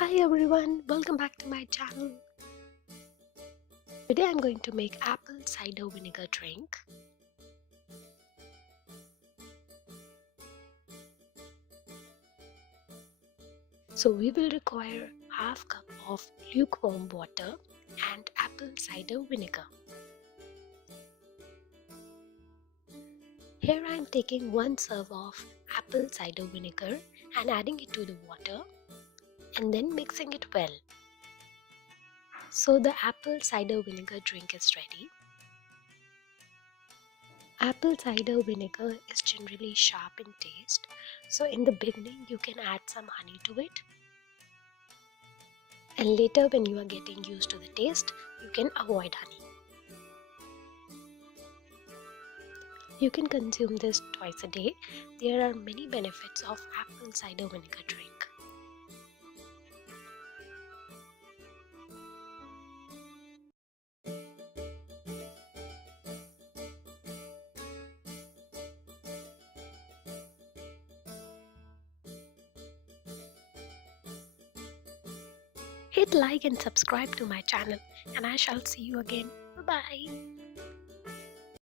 Hi everyone, welcome back to my channel. Today I'm going to make apple cider vinegar drink. So we will require half cup of lukewarm water and apple cider vinegar. Here I am taking 1 serve of apple cider vinegar and adding it to the water and then mixing it well. So the apple cider vinegar drink is ready. Apple cider vinegar is generally sharp in taste, so in the beginning you can add some honey to it. And later when you are getting used to the taste, you can avoid honey. You can consume this twice a day. There are many benefits of apple cider vinegar drink. Hit like and subscribe to my channel and I shall see you again. Bye bye.